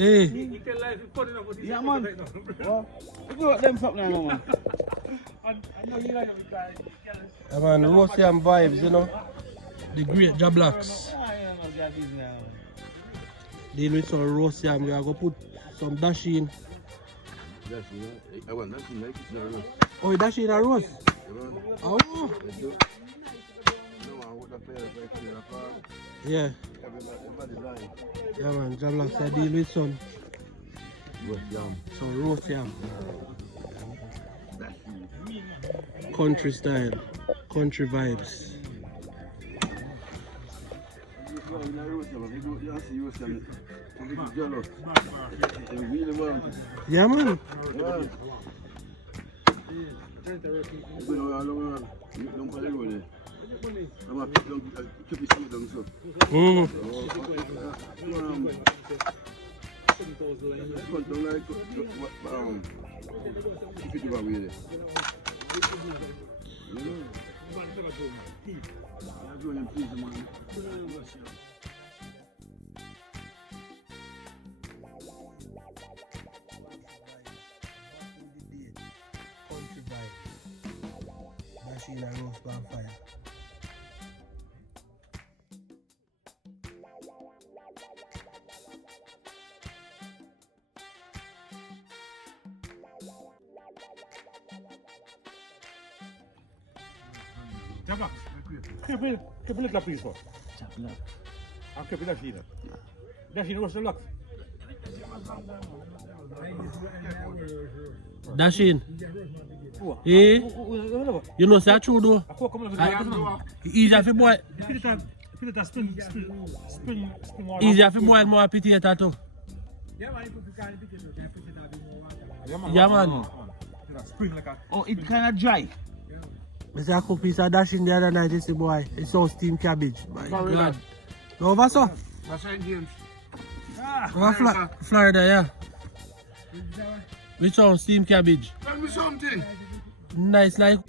Hey. Yeah, man. You got them something now, man. Yeah, man, roast yam vibes, you know. The great Jablocks. Deal with some roast yam. We are going to put some dasheen. I want nothing like it's not roast. Oh, dasheen and roast? Oh. Yeah. Yeah, man, Jablocks, I deal with some Roast yam. some roast yam. Country style, country vibes. Yeah, man. Country vibe. Dasheen and roast bonfire. Jablocks. Keep a little piece for. I'll keep it dasheen. Dasheen roast Jablocks. Dasheen. Eh? You know, say true though. Easier for boy. Easier for boy more potato too. Yeah, man. Oh, it's kind of dry. I say I cook piece of dasheen the other night, you see boy. It's all steamed cabbage. My God. Over so? Florida, yeah. Which one? Steamed cabbage. Tell me something. Nice, like.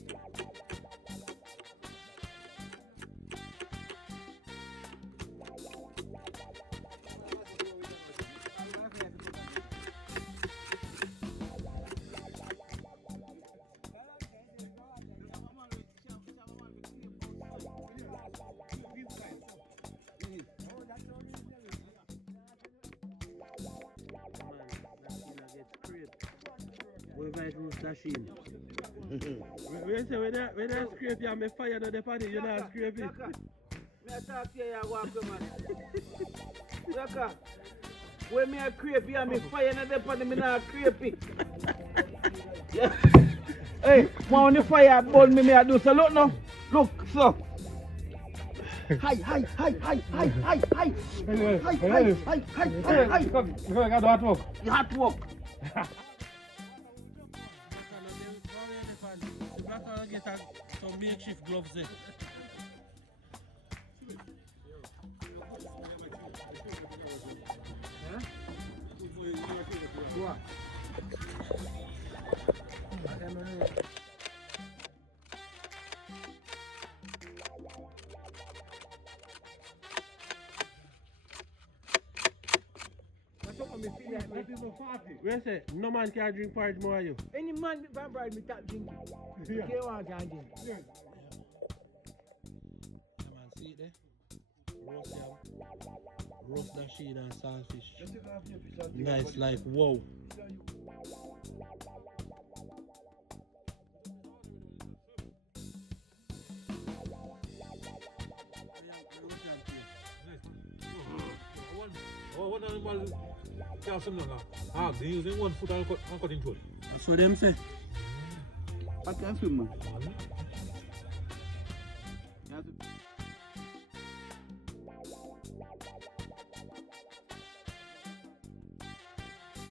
We might roast dasheen. When I scrape you, I fire on the party, you not scrape it. I talk to you, you walk, man. Yaka, when I scrape you, I fire on the party, I not scrape it. Yeah. Hey, when the fire burn me, I do so. Look now. Look, so. Hi. You have to walk. Get some makeshift gloves there. Where say no man can drink porridge more you? Any man can bride me start drinking. You can't want to drink. Yeah, man, see it there? Roast yam, roast dasheen and saltfish. Nice, like wow. One animal can't swim now. They using 1 foot and cutting throat. That's what them say. I can't swim, man.